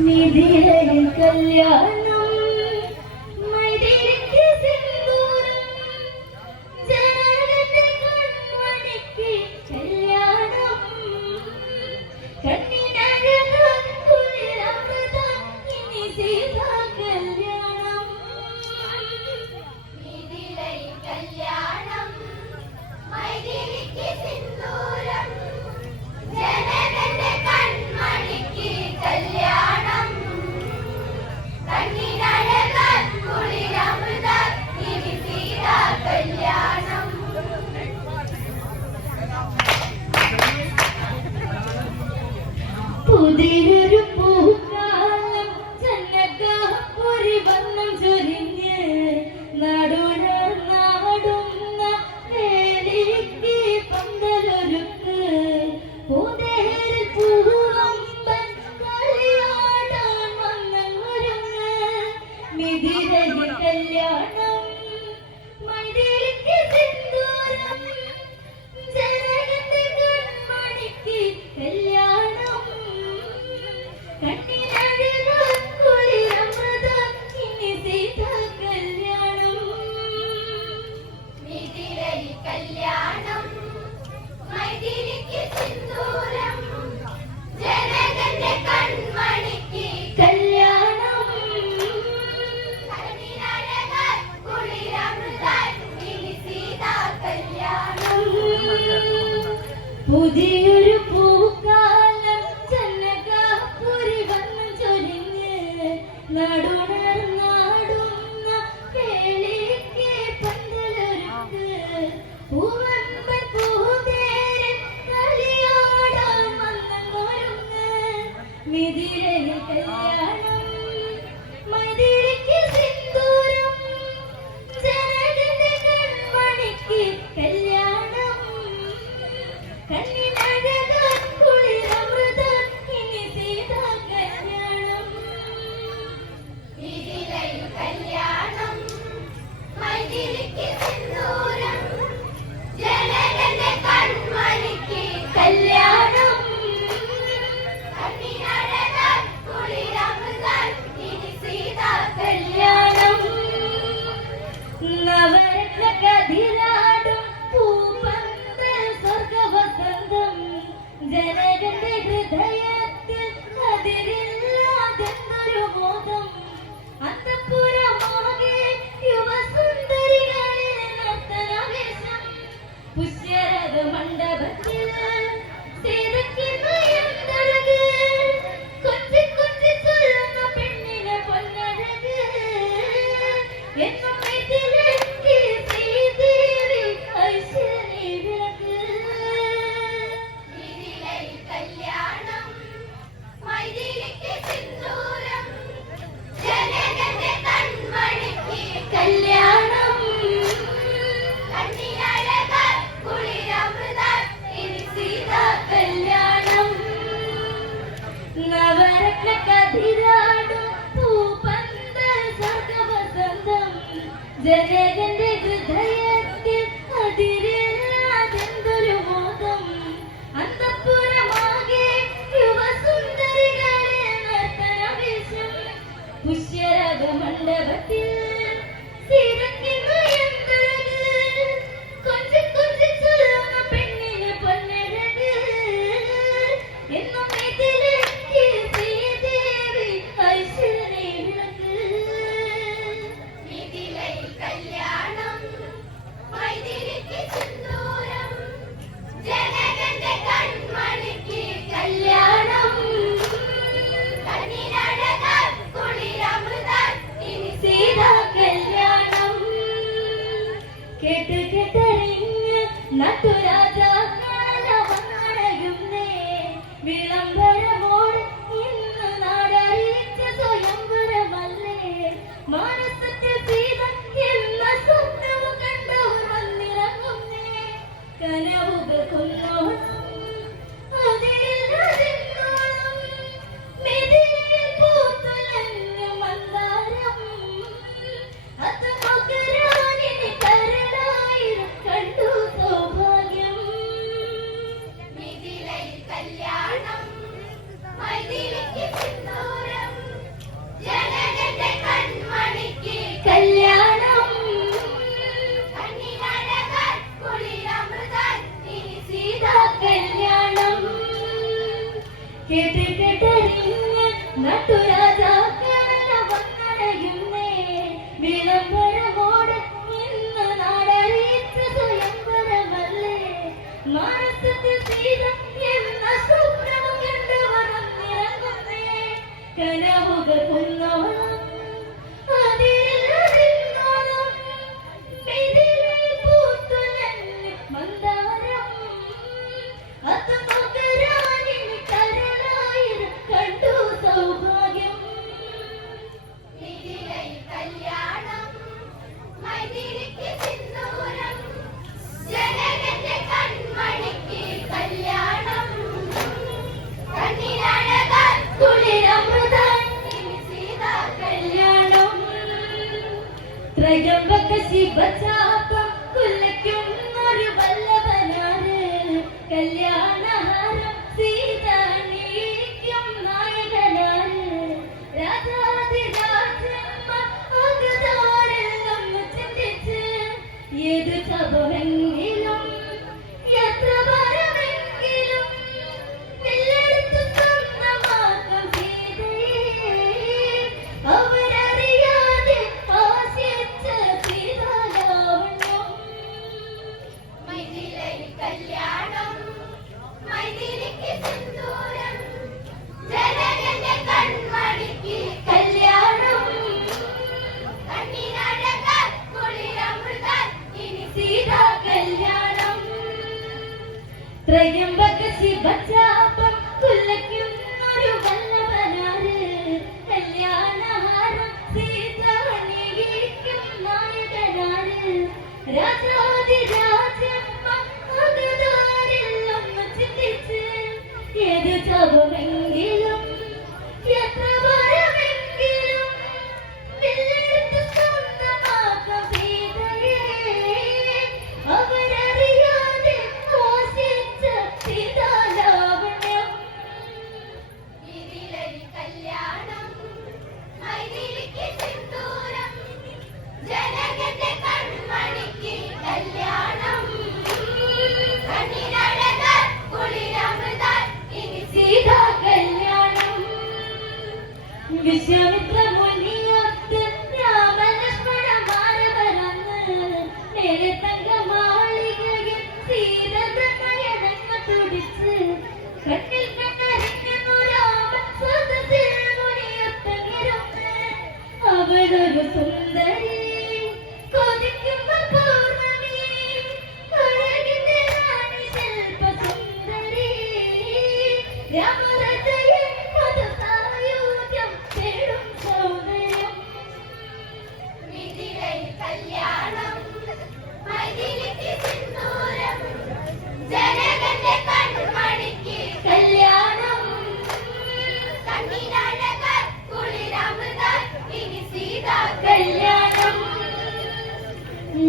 നിധിരയിൽ കല്യാണം മിതിരയിൽ ജനകന്റെ ജനകന്റെ ഹൃദയത്തിൽ there.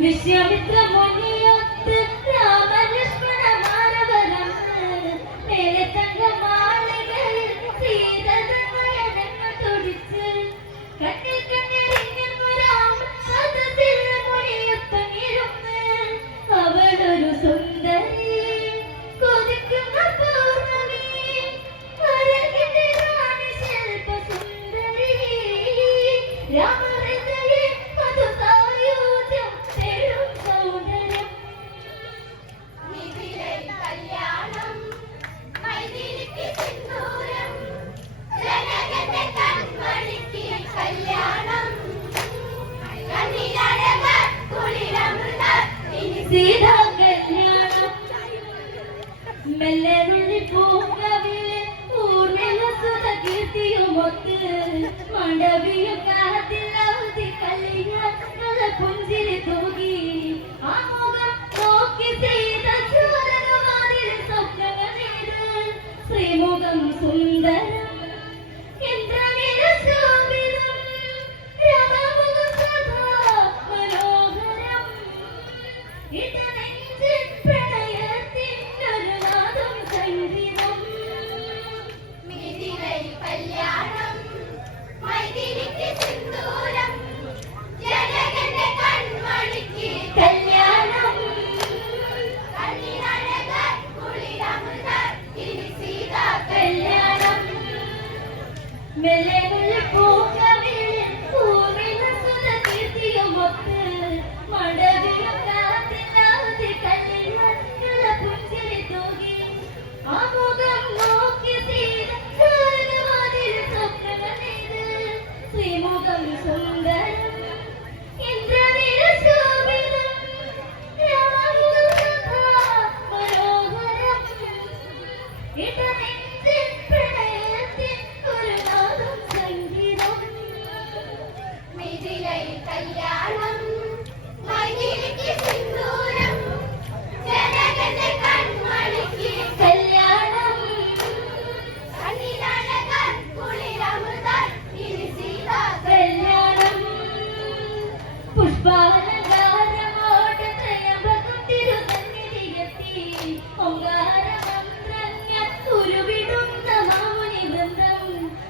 deixe-me trabalhar. മെല്ലെ നുള്ളി പൂങ്കവിൽ ഊർമിള സുതകീർത്തിയുമൊത്ത് മണ്ടവിയ കാലത്തില്ലാതെ കല്ലിങ്ങൾ നല്ല പുഞ്ചിരി തൂകി. ആ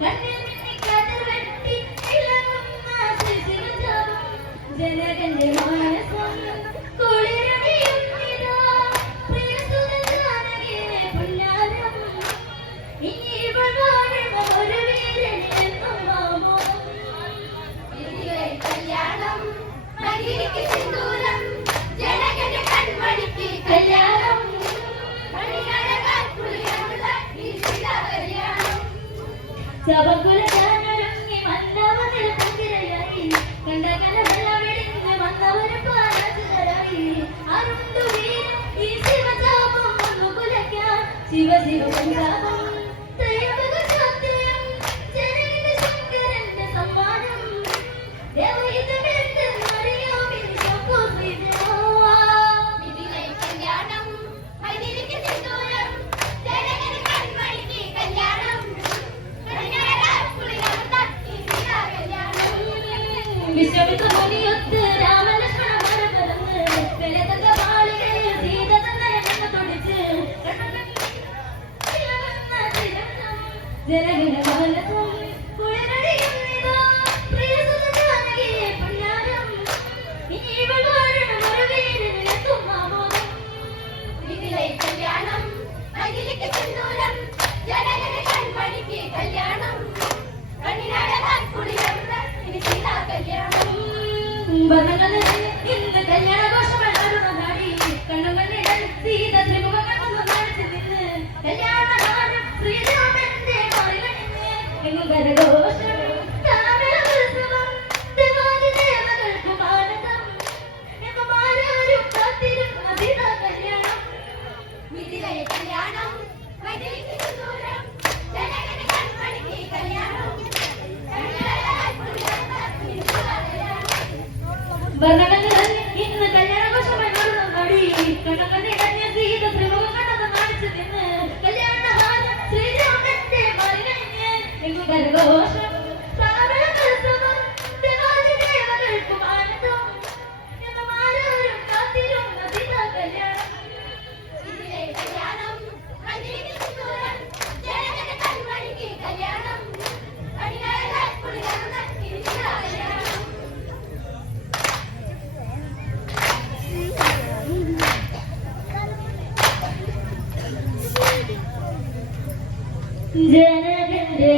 ಕಣ್ಣೀರು 小宝贝 ജനകന്റെ